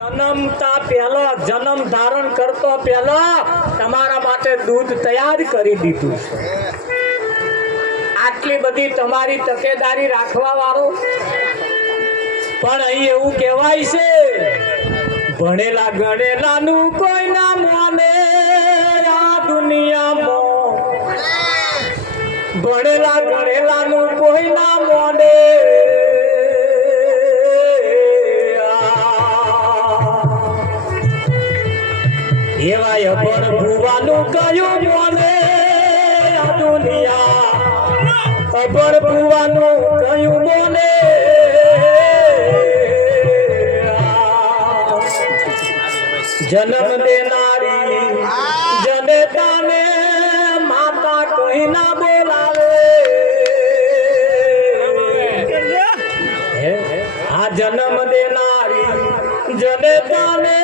જન્મતા પહેલા જન્મ ધારણ કરતો પહેલા તમારા માટે દૂધ તૈયાર કરી દીધું છે. આટલી બધી તમારી તકેદારી રાખવા વાળો પણ અહીં એવું કહેવાય છે, ભણેલા ગણેલાનું કોઈ ના માને આ દુનિયામાં, ભણેલા ગણેલાનું કોઈ ના માને. એવાય પણ ભુવાનું કયું મોને આ દુનિયા, અબર ભુવાનું કયું મોને. જન્મ દેનારી જનેતાને માતા કઈ ના બોલાવે. આ જન્મ દેનારી જનેતાને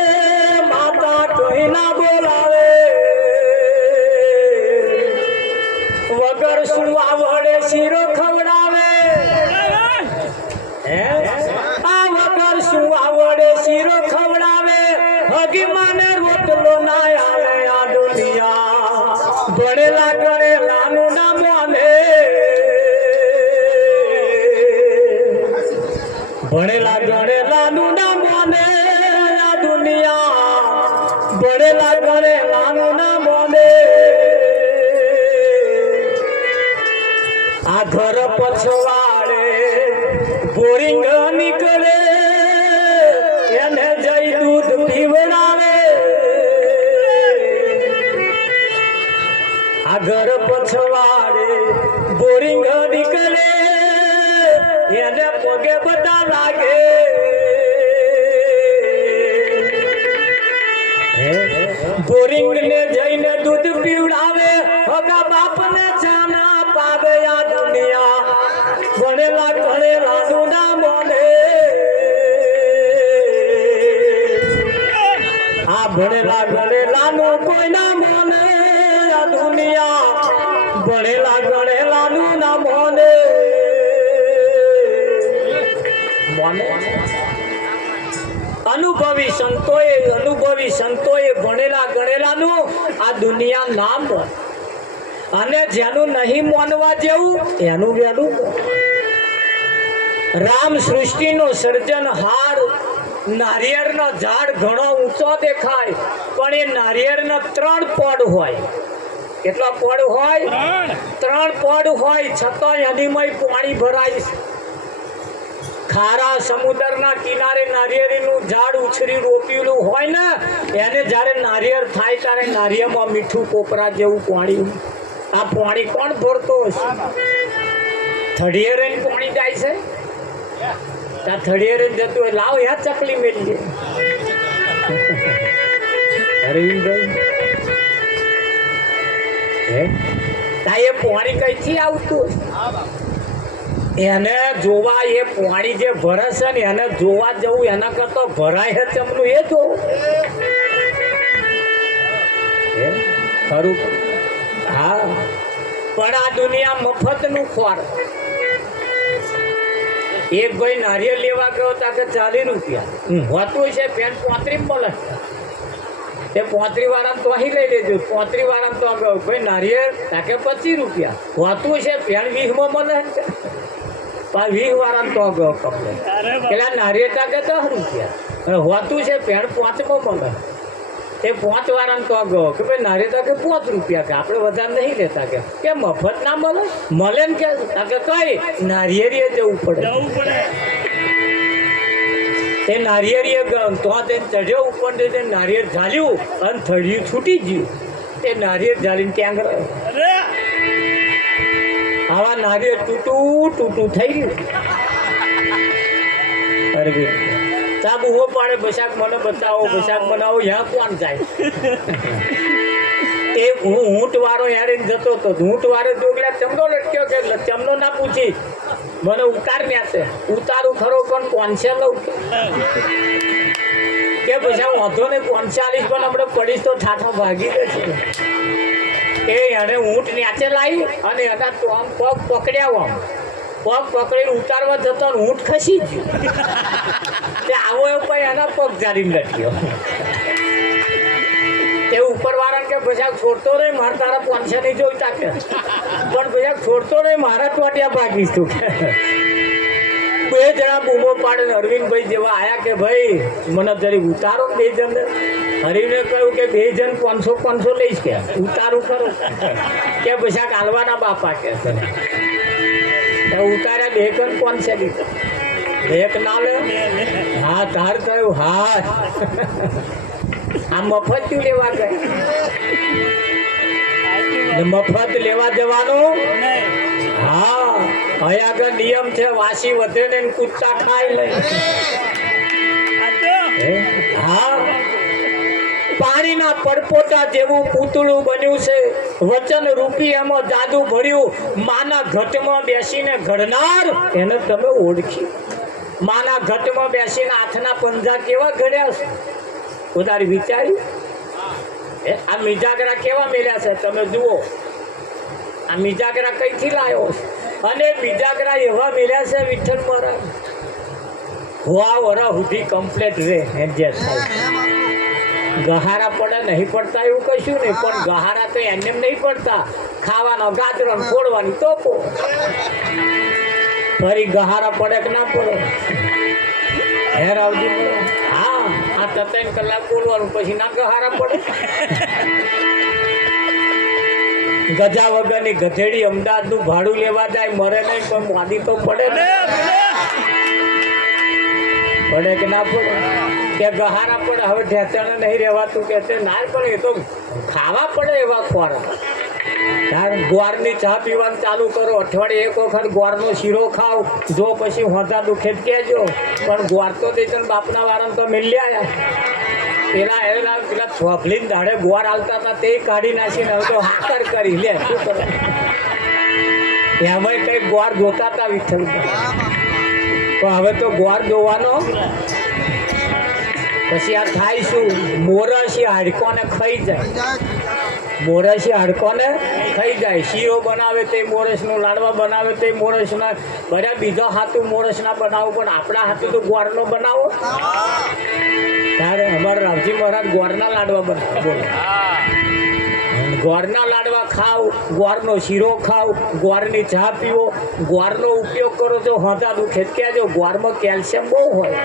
માતા કઈ ના બોલાવે. વગર શું આવડે શીરો ખવડાવે. આ વગર શું આવડે શીરો ખવડાવે. હગી માને રોટલો ના આવે આ દુનિયા, ભણેલા ગણેલાનું ના માને. ભણેલા ગણેલાનું ના માને આ દુનિયા, ભણેલા ગણેલાનું ના માને. આ ઘર પછવાડે બોરિંગ નીકળે એને જઈ દૂધ પીવડાવે. આ ઘર પછવાડે બોરિંગ નીકળે એને પગે બધા લાગે. બોરિંગ ને જઈને દૂધ પીવડાવે, હગા બાપ ને ચાના પાવે આ દુનિયા, ભણેલા ગણેલાનું ના માને. આ ભણેલા ગણેલાનું કોઈ ના માને આ દુનિયા, ભણેલા ગણેલાનું ના માને. અનુભવી સંતોએ ભણેલા ગણેલાનું આ દુનિયા નામ બોલ, અને જેનું નહીં માનવા જેવું એનું વેલું. રામ સૃષ્ટિનો સર્જનહાર. નારિયેળનો ઝાડ ઘણો ઊંચો દેખાય પણ એ નારિયેળના 3 પડ હોય. કેટલા પડ હોય? 3 પડ હોય, છતાં એનીમાં પાણી ભરાય. ખારા સમુદ્રના કિનારે નારિયેળીનું ઝાડ ઉછરી રોપેલું હોય ને, એને જ્યારે નારિયેળ થાય ત્યારે નારિયેળમાં મીઠું કોપરા જેવું પાણી. આ પાણી કોણ ભરતો હશે? થળીએ રહીને પાણી જાય છે. ત્યાં થળીએ રહીને જતું હોય, લાવ યા ચકલી મેળીએ. અરવિંદભાઈ એ પાણી કઈથી આવતું? એને જોવા, એ પાણી જે ભરે છે ને એને જોવા જવું એના કરતો ભરાય છે ચમનું એ જોવું ખરું. હા, પણ આ દુનિયા મફતનું ખોર. એક ભાઈ નારિયેળ લેવા ગયો હતા કે 40 રૂપિયા હોતું છે, પેન 35 મળે. એ 35 વાળા તો અહીં લઈ લેજો. 35 વાળા તો ગયો ભાઈ નારિયેળ તાકે 25 રૂપિયા હોતું છે, પેન 20 મળે. 20 વાળા તો ગયો કપડે પેલા નારિયેળ તાકે 10 રૂપિયા હોતું છે, પેન 5 મળે. એ 5 વાળા તો ગયો કે ભાઈ નારિયેળ તાકે 5 રૂપિયા, કે આપણે વધારે નહીં લેતા. કે મફત ના મળે? મળે ને કે તાકે કઈ નારિયેળીએ જવું પડે. એ નારિયેળીએ ગયો તો તેને ચઢ્યો ઉપર, નારિયેળ ઝાલ્યું અને થળિયું છૂટી ગયું. એ નારિયેળ ઝાલીને ત્યાં ગયો. આવા નારિયેળ તૂટું થઈ ગયું. અરે સાબુ હો પાડે, બશાક મને બતાવો, બશાક બનાવો. યા કોણ જાય? એ હું ઊંટ વાળો હેરીને જતો હતો. ઊંટ વાળો જોગલા ચમનો લટક્યો કે ચમનો ના પૂછી મને ઉતાર ન્યા છે. ઉતારું ખરો પણ કોનસે લઉં કે પછી વાંધો ને 45 પણ આપણે પડીશ તો ઠાઠો ભાગી દે છે. એ એને ઊંટ ન્યાચે લાવી અને એના તો આમ પગ પકડ્યા આમ પગ પકડીને ઉતારવા જતો ને ઊંટ ખસી ગયું તે આવો એવો કોઈ એના પગ જારીને લટ્યો તે ઉપરવાળાને કે પછી છોડતો રહી મારે તારા પાંચસો નહીં જોઈતા કે પણ પછી છોડતો રહી મારા ટોટિયા ભાગીશ તું કે બે જણા બૂમો પાડે અરવિંદભાઈ જેવા આયા કે ભાઈ મને જરી ઉતારો બે જણ હરીને કહ્યું કે બે જણ 500 લઈશ કે ઉતારું ખરો કે પછી કાલવાના બાપા કે ઉતાર્યા બે કન 500 લીધા એક ના લે હા તાર કહ્યું હા આ મફત લેવા ગયા મફત લેવા જવાનું હા હવે આગળ નિયમ છે વાસી વધે ને કૂદતા ખાઈ લે હા પાણીના પડપોટા જેવું પૂતળું બન્યું છે વચન રૂપી એમાં જાદુ ભર્યું માના ઘટમાં બેસીને ઘડનાર એને તમે ઓળખી માના ઘટમાં બેસીને હાથના પંજા કેવા ઘડ્યા છે ઉધારી વિચારી આ મિજાગરા કેવા મેળ્યા છે તમે જુઓ આ મિજાગરા કઈથી લાવ્યો અને મિજાગરા એવા મેળ્યા છે વિઠ્ઠલ મહારાજ હોવા વરા સુધી કમ્પ્લેટ રે એડજસ્ટ ગહારા પડે નહીં પડતા એવું કશું નહીં પણ ગહારા તો એમને નહીં પડતા ખાવાનો ગાજરો ફોડવાની તોપો ફરી ગહારા પડે કે ના પડે હેર આવજી હા આ 3 કલાક બોલવાનું પછી ના ગહારા પડે ગજા વગરની ગધેડી અમદાવાદનું ભાડું લેવા જાય મરે નહીં પણ વાદી તો પડે ને પડે કે ના પડે કે ગહારા પડે હવે ઢેચાણે નહીં રહેવાતું કે ના પણ એ તો ખાવા પડે એવા ખોરાક ગોળની ચા પીવાનું ચાલુ કરો અઠવાડિયે એક વખત ગોળનો શીરો ખાવ જો પછી હોતા દુખે જ કહેજો પણ ગોળ તો દેશે બાપના વાળાને તો મિલ્યા પેલા છોકલીને દાડે ગોળ આવતા હતા તે કાઢી નાખીને હવે તો હાકર કરી લે શું કરે એમાં કંઈક ગોળ જોતા હતા વિઠ્ઠલ પણ હવે તો ગોળ જોવાનો પછી આ થાય શું મોરસી હાડકોને ખાઈ જાય મોરસી હાડકોને ખાઈ જાય શીરો બનાવે તે મોરસનું લાડવા બનાવે તે મોરસના બધા બીજા હાથું મોરસના બનાવો પણ આપણા હાથું તો ગોળનો બનાવો ત્યારે અમારા રાવજી મહારાજ ગોળના લાડવા બનાવે બોલો ગોળના લાડવા ખાવ ગોળનો શીરો ખાવ ગોળની ચા પીવો ગોળનો ઉપયોગ કરો તો હોતા દુખે કહેજો ગોળમાં કેલ્શિયમ બહુ હોય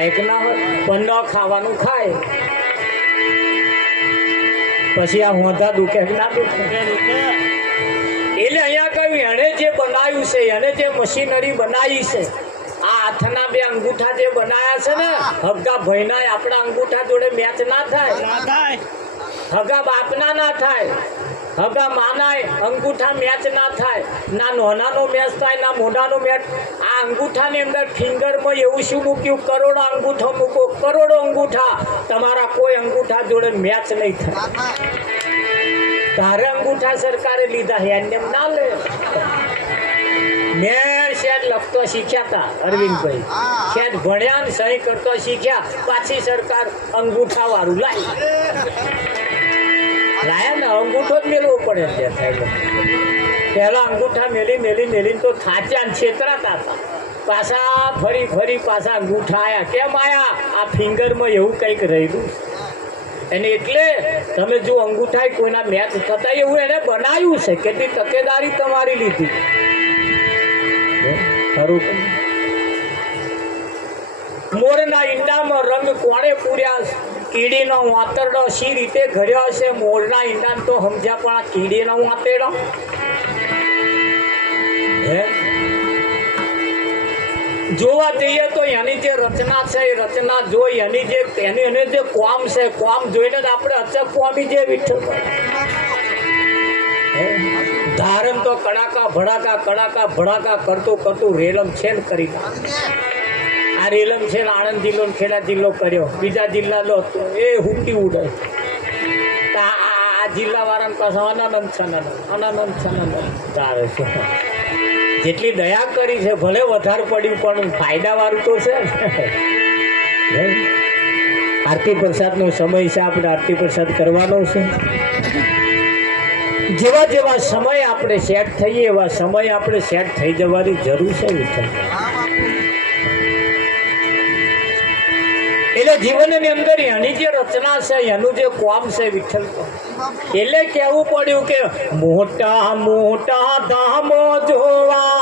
એક ના હોય પણ ન ખાવાનું ખાય પછી આ હોતા દુખે ના દુખે એટલે અહીંયા કહ્યું એને જે બનાવ્યું છે એને જે મશીનરી બનાવી છે આ હાથના બે અંગૂઠા જે બનાવ્યા છે ને હગા ભાઈના આપણા અંગૂઠા જોડે મેચ ના થાય હગા બાપના ના થાય હગા માના અંગૂઠા મેચ ના થાય ના નોનાનો મેચ થાય ના મોઢાનો મેચ આ અંગૂઠાની અંદર ફિંગરમાં એવું શું મૂક્યું કરોડો અંગૂઠો મૂકો કરોડો અંગૂઠા તમારા કોઈ અંગૂઠા જોડે મેચ નહીં થાય તારે અંગૂઠા સરકારે લીધા એમને ના લે મેં શેદ લખતો શીખ્યા હતા અરવિંદભાઈ શેદ ભણ્યા ને સહી કરતો શીખ્યા પાછી સરકાર અંગૂઠા વાળું લાયા ને અંગૂઠો જ મેળવો પડે પહેલા અંગૂઠા મેલીને તો થાચ્યા ને છેતરાતા હતા પાછા ફરી પાછા અંગૂઠા આયા કેમ આયા આ ફિંગરમાં એવું કંઈક રહેલું અને એટલે તમે જો અંગૂઠા કોઈના મેચ થતા એવું એને બનાવ્યું છે કેટલી તકેદારી તમારી લીધી ખરું મોરના ઈંડામાં રંગ કોણે પૂર્યા કીડીનો વાતરડો શી રીતે ઘડ્યો હશે મોરના ઈંડાને તો સમજ્યા પણ આ કીડીનો વાતરડો હે જોવા જઈએ તો એની જે રચના છે એ રચના જોઈ એની જે કોમ છે કોમ જોઈને જ આપણે અચક કોમી જે વિઠ્ઠલ ધારણ તો કડાકા ભડાકા કરતું રેલમ છેલ કરી આ રેલમ છેલ આણંદ જિલ્લો ખેડા જિલ્લો કર્યો બીજા જિલ્લા લો એ હુંટી ઉડે આ જિલ્લા વાળાને પાસે અનંત તારે છે જેટલી દયા કરી છે ભલે વધારે પડ્યું પણ ફાયદા વાળું તો છે આરતી પ્રસાદનો સમય છે આપણે આરતી પ્રસાદ કરવાનો છે જેવા જેવા સમય આપણે સેટ થઈએ એવા સમય આપણે સેટ થઈ જવાની જરૂર છે વિઠ્ઠલ. એટલે જીવનની અંદર એની જે રચના છે એનું જે કોમ છે વિઠ્ઠલ, એટલે કહેવું પડ્યું કે મોટા મોટા ધામો જોવા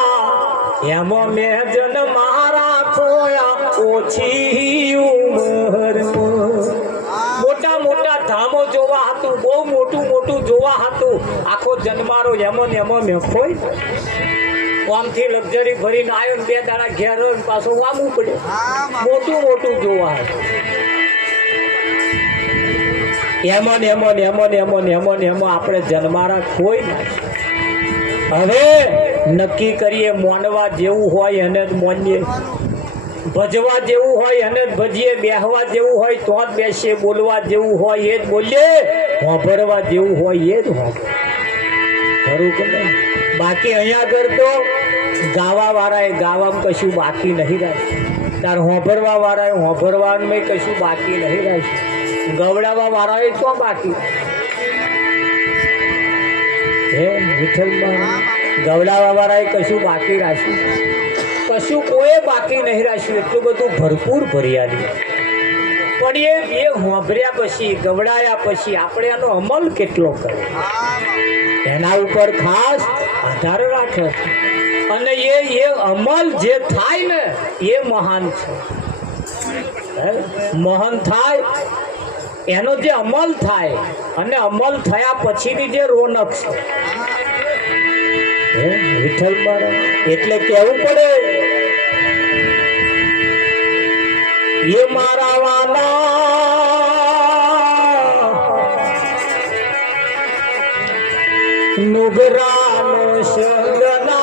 એમાં મેં જન મારા ખોયા ઓછી ઉંમરમાં. મોટા મોટા ધામો જોવા હતું, બહુ મોટું મોટું જોવા હતું, આખો જન્મારો એમાં ને એમાં મેં ખોઈ. આમથી લક્ઝરી ભરીને આવ્યો ને 2 દાડા ઘેર રહ્યો ને પાછો વામવું પડ્યું. મોટું મોટું જોવા હતું એમાં ને એમાં ને એમાં ને એમાં ને એમાં ને એમાં આપણે જન્મારા ખોઈ નાખ્યા. હવે નક્કી કરીએ મોનવા જેવું હોય એને જ મોનીએ, ભજવા જેવું હોય એને જ ભજીએ, બેહવા જેવું હોય તો જ બેસીએ, બોલવા જેવું હોય એ જ બોલીએ, હોભરવા જેવું હોય એ જ હોભરે. ખરું કે નહીં? બાકી અહીંયા આગળ તો ગાવા વાળાએ ગાવામાં કશું બાકી નહીં રાખ્યું, તાર હોભરવા વાળાએ હોભરવામાં કશું બાકી નહીં રાખ્યું, ગવડાવા વાળાએ તો બાકી હે વિઠ્ઠલમાં ગવડાવા વાળાએ કશું બાકી રાખ્યું? કશું કોઈ બાકી નહીં રાખ્યું. એટલું બધું ભરપૂર ભર્યા. પણ એ હોંભર્યા પછી ગવડાયા પછી આપણે એનો અમલ કેટલો કરે એના ઉપર ખાસ આધાર રાખે છે. અને એ અમલ જે થાય ને એ મહાન છે. મહાન થાય એનો જે અમલ થાય અને અમલ થયા પછીની જે રોનક છે વિઠ્ઠલ મારા. એટલે કહેવું પડે એ મારા વાલા નુગરાનો સંગના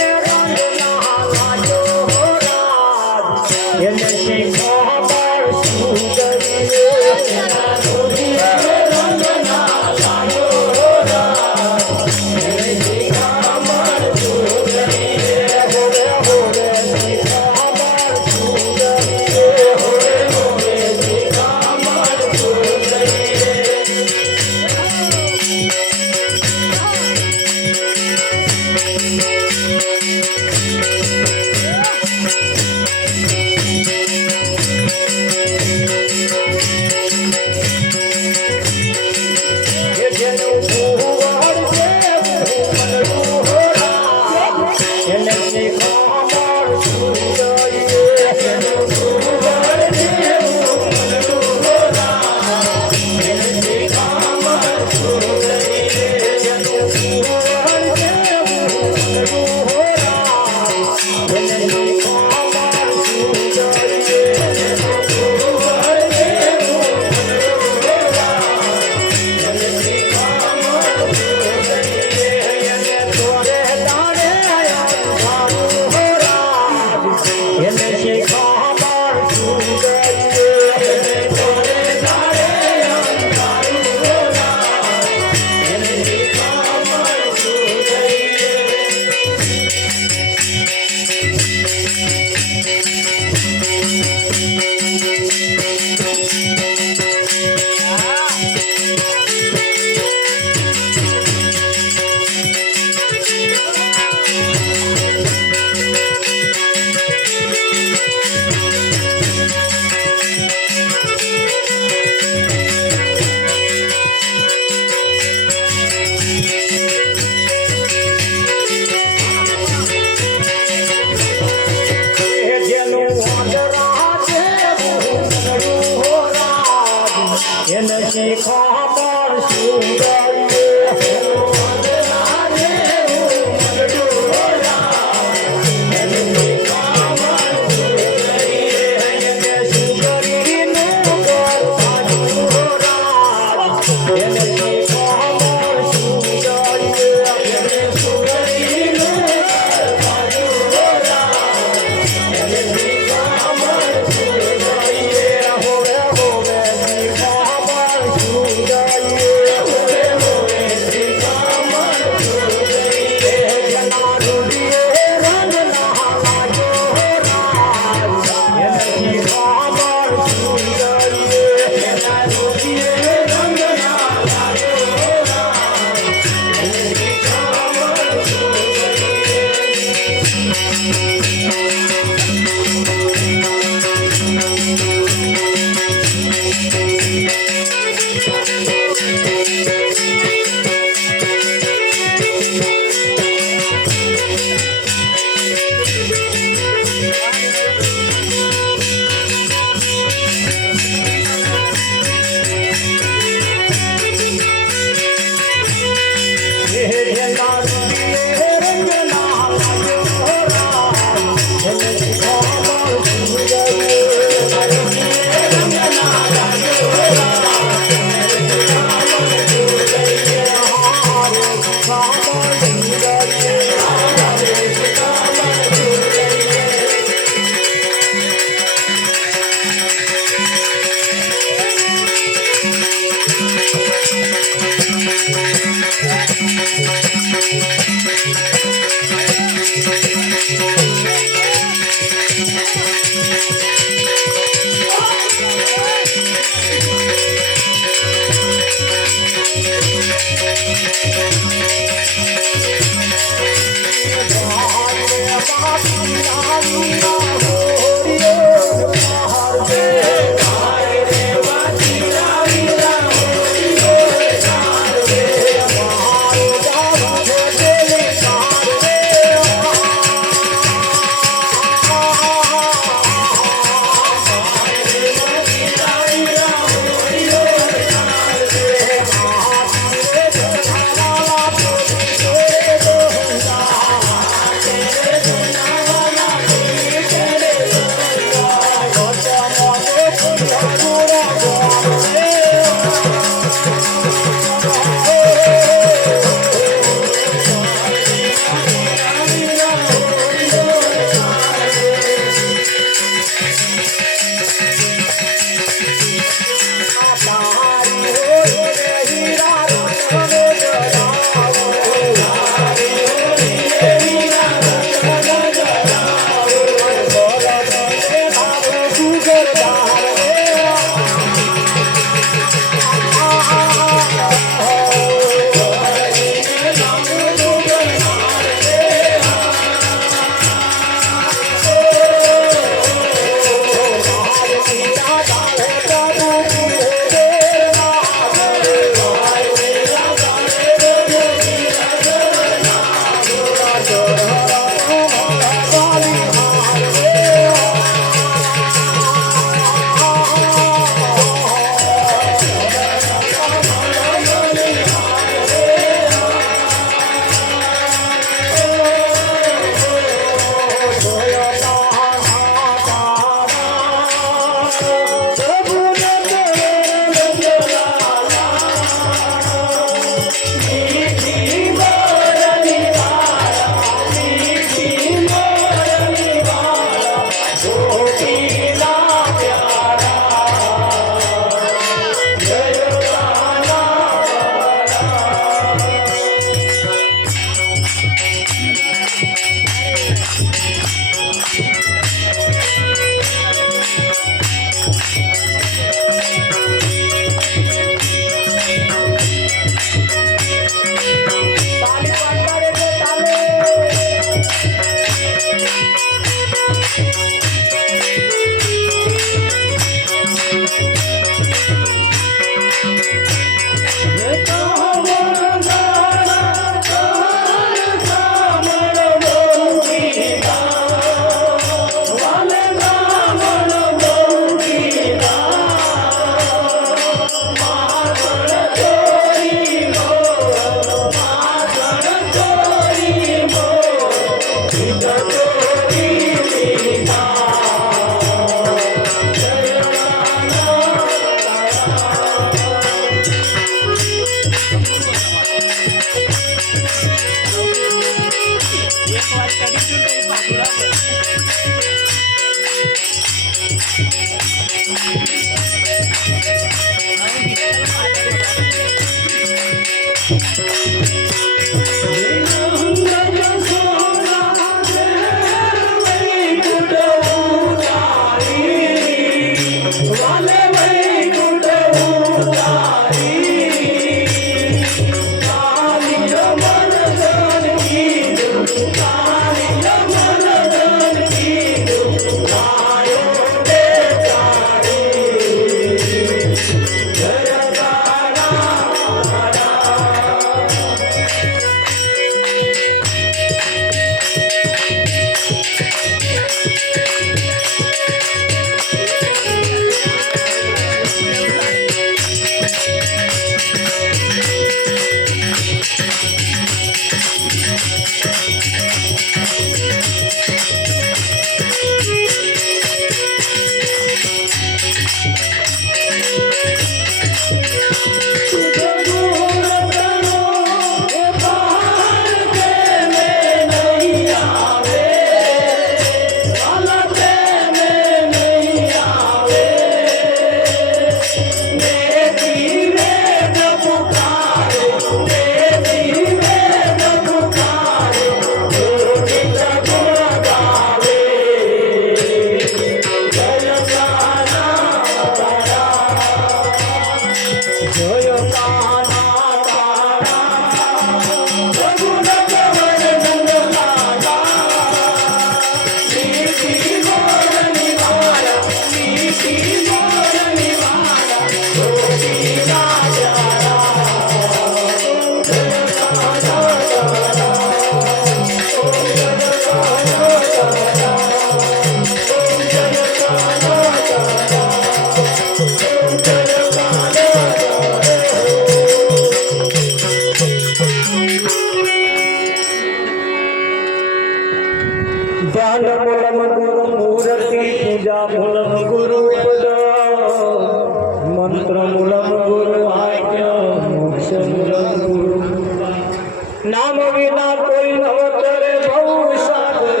નામ વિના કોઈ નવતરે બહુ સાગર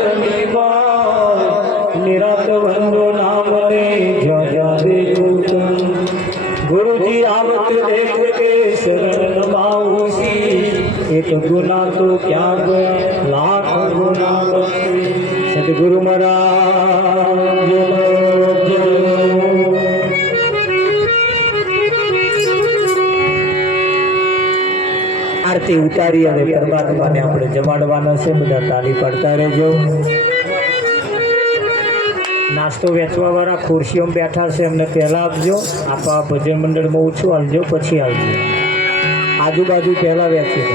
નિરાત બંધો નામ ને ગુરુજી આવત દેખ કે શરણ નમાઉસી એક ગુના તો ક્યાં ગયા લાખ ગુના સદગુરુ મહારાજ આરતી ઉતારી અને પરમાત્માને આપણે જમાડવાના છે. બધા તાળી પાડતા રહેજો. નાસ્તો વેચવા વાળા ખુરશીઓમાં બેઠા છે એમને પહેલા આપજો. આપા ભજન મંડળમાં ઓછું આવજો, પછી આવજો. આજુબાજુ પહેલા વેચી દો.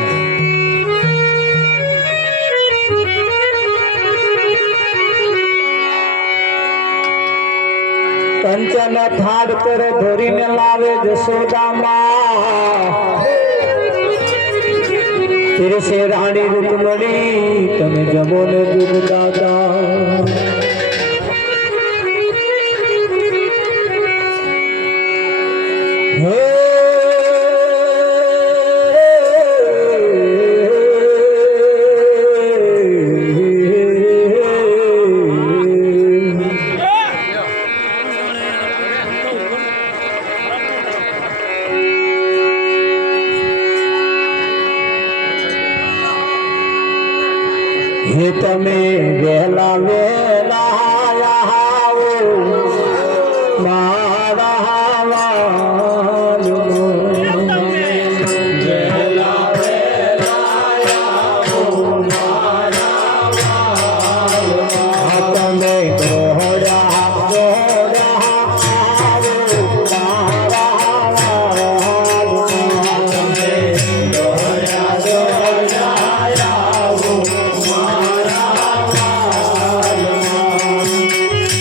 કંચન થાળ પર ધોરીને લાવે જશોદામાં તિરસે રાણી રૂકમણી તમે જમો ને દૂધ દાદા. હે તમે વહેલા વહેલા આવો મારા વાલો. વહેલા વહેલા આવો મારા વાલો. તમે દોડા દોડા આવો મારા વાલો. તમે દોડા દોડા આવો.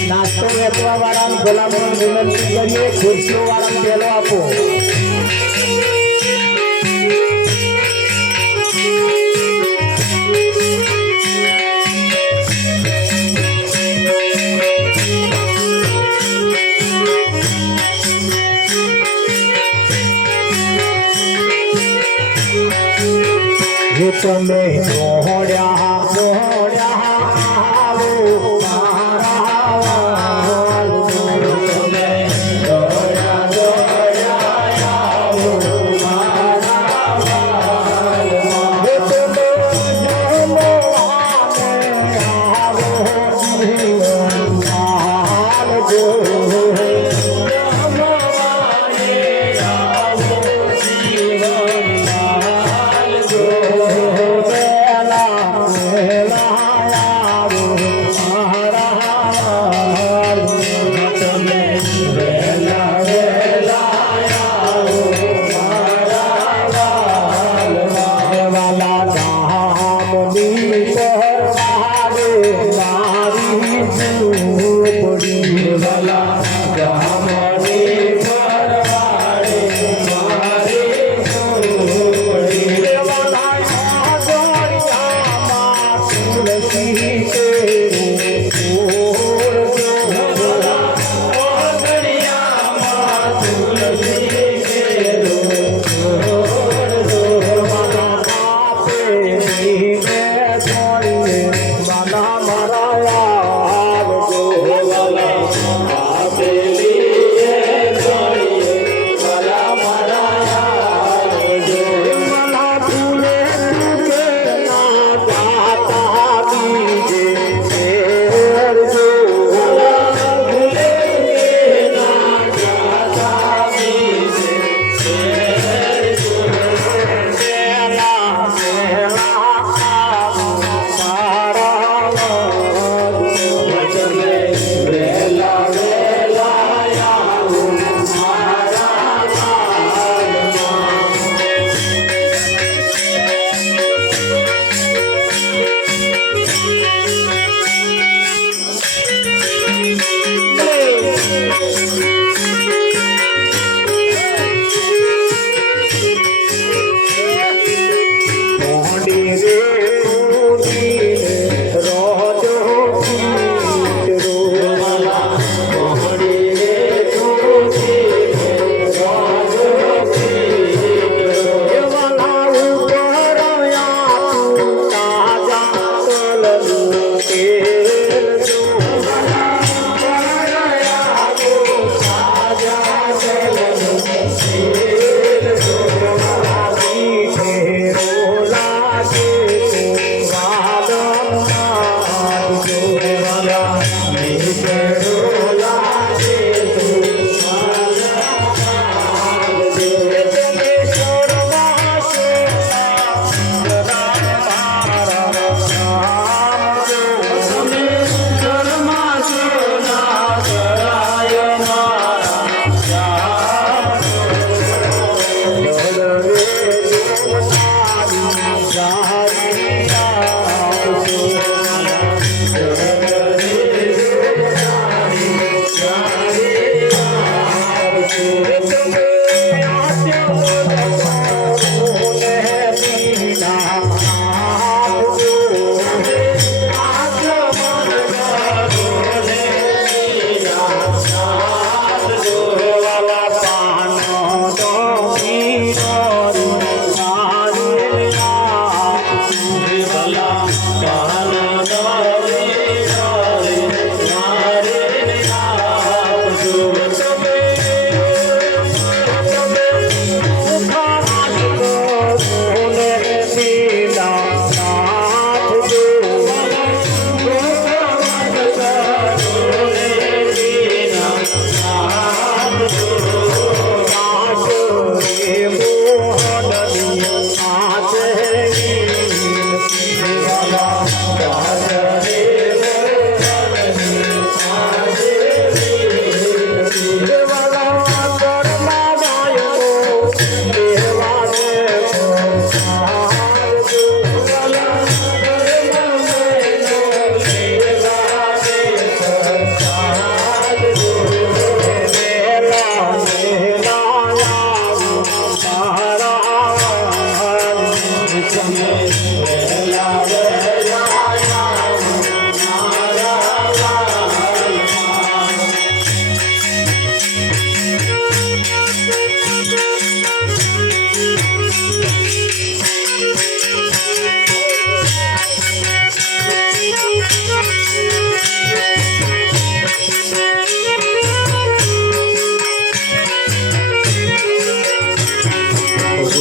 નાસ્તો વેચવા વાળાને ભલામણ વિનંતી કરીએ, ખુરશીઓ વાળાને પહેલો આપો. જો તમે દોડ્યા દોડ્યા આવો મારા વાલો.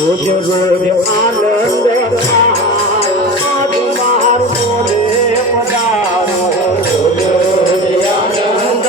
રોજ આનંદ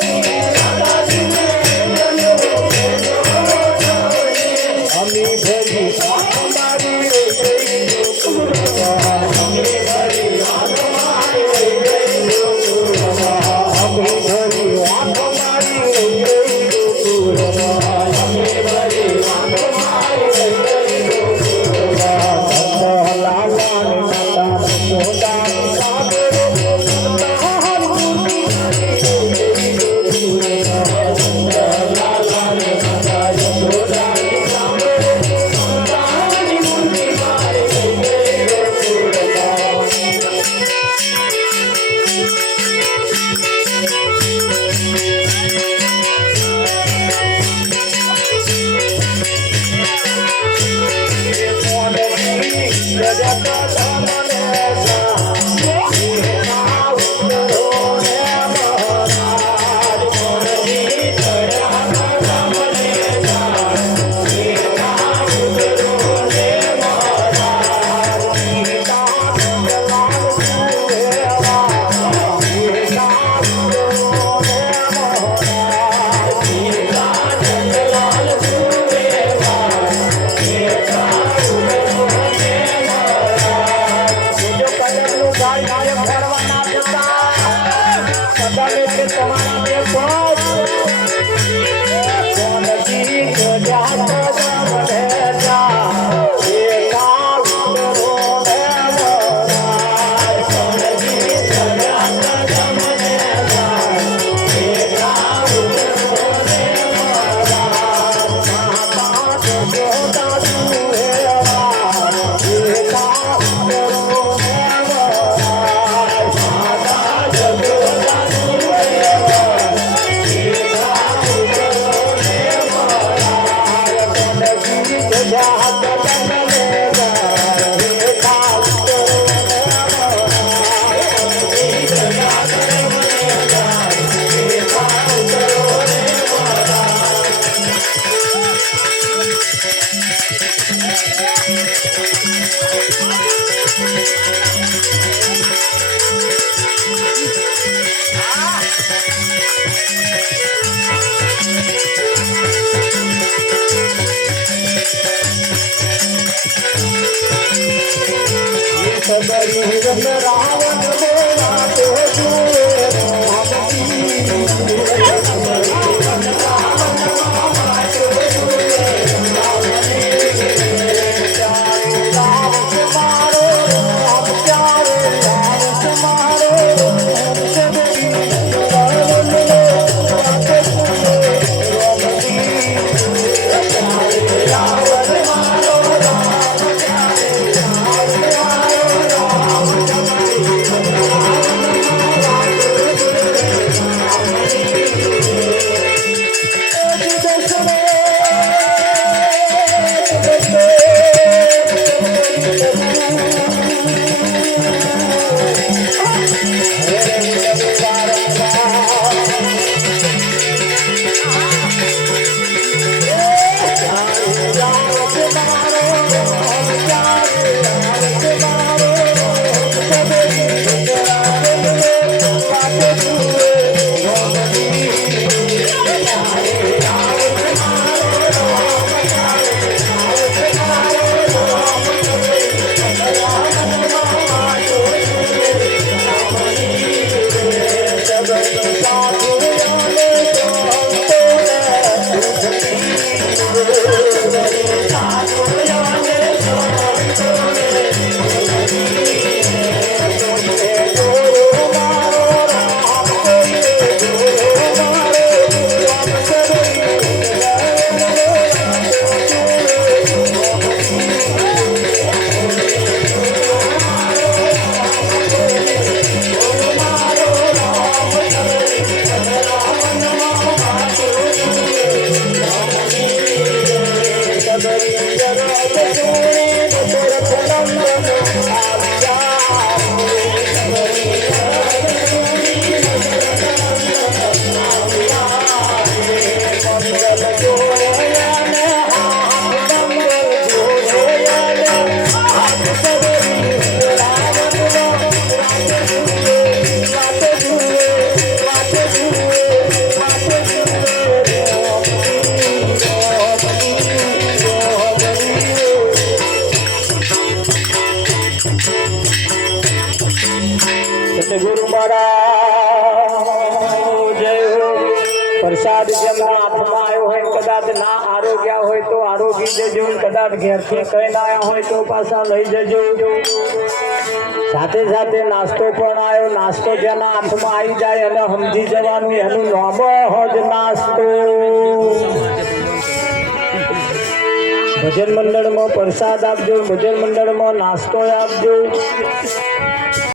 રાધાજી સતગુરુ મહારાજ જય હો. પ્રસાદ જેમના હાથમાં આવ્યો હોય કદાચ ના આરોગ્યા હોય તો આરોગી જજો, કદાચ ઘેરથી કઈ ના આવ્યા હોય તો પાછા લઈ જજો. સાથે સાથે નાસ્તો પણ આવ્યો, નાસ્તો જેના હાથમાં આવી જાય એને સમજી જવાનું એનું નામ જ નાસ્તો. ભજન મંડળમાં પ્રસાદ આપજો, ભજન મંડળમાં નાસ્તો આપજો.